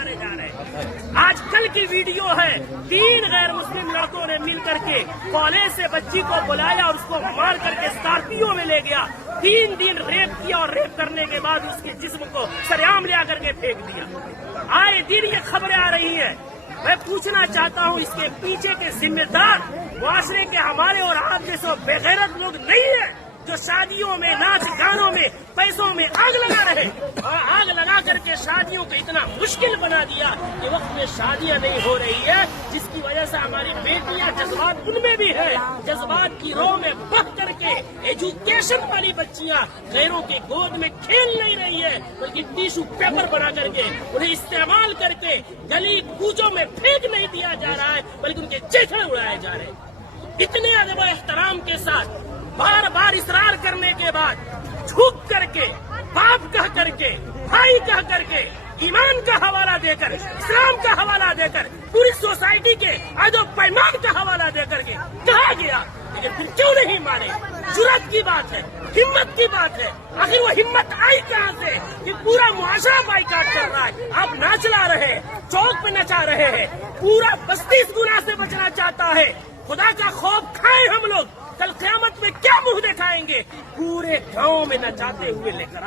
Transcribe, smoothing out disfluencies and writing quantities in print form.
اتارے جا رہے ہیں۔ آج کل کی ویڈیو ہے، 3 غیر مسلم لڑکوں نے مل کر کے کالج سے بچی کو بلایا اور اس کو مار کر کے اسکارپیو میں لے گیا، 3 دن ریپ کیا اور ریپ کرنے کے بعد اس کے جسم کو سریعام لے کر کے پھینک دیا۔ آئے دن یہ خبریں آ رہی ہیں۔ میں پوچھنا چاہتا ہوں، اس کے پیچھے کے ذمہ دار معاشرے کے ہمارے اور آپ جیسے بے غیرت لوگ نہیں ہیں جو شادیوں میں، ناچ گانوں میں، پیسوں میں آگ لگا رہے اور آگ لگا کر کے شادیوں کو اتنا مشکل بنا دیا کہ وقت میں شادیاں نہیں ہو رہی ہے، جس کی وجہ سے ہماری بیٹیاں، جذبات ان میں بھی ہے، جذبات کی رو میں بہ کر کے ایجوکیشن والی بچیاں غیروں کے گود میں کھیل نہیں رہی ہے، بلکہ ٹیشو پیپر بنا کر کے انہیں استعمال کر کے گلی کوچوں میں پھینک نہیں دیا جا رہا ہے، بلکہ ان کے چیخڑے اڑائے جا رہے ہیں۔ اتنے ادب و احترام کے ساتھ بار بار اصرار کرنے کے بعد جھک کر کے، باپ کہہ کر کے، بھائی کہہ کر کے، ایمان کا حوالہ دے کر، اسلام کا حوالہ دے کر، پوری سوسائٹی کے عہد و پیمان کا حوالہ دے کر کے کہا گیا، لیکن پھر کیوں نہیں مانے؟ جرأت کی بات ہے، ہمت کی بات ہے۔ آخر وہ ہمت آئی کہاں سے کہ پورا معاشرہ بائیکاٹ کر رہا ہے، آپ ناچلا رہے ہیں، چوک پہ نچا رہے ہیں، پورا بستی اس گناہ سے بچنا چاہتا ہے۔ خدا کا خوف کھائیں ہم لوگ، کل قیامت میں کیا منہ دکھائیں گے؟ پورے گاؤں میں نچاتے ہوئے لے کر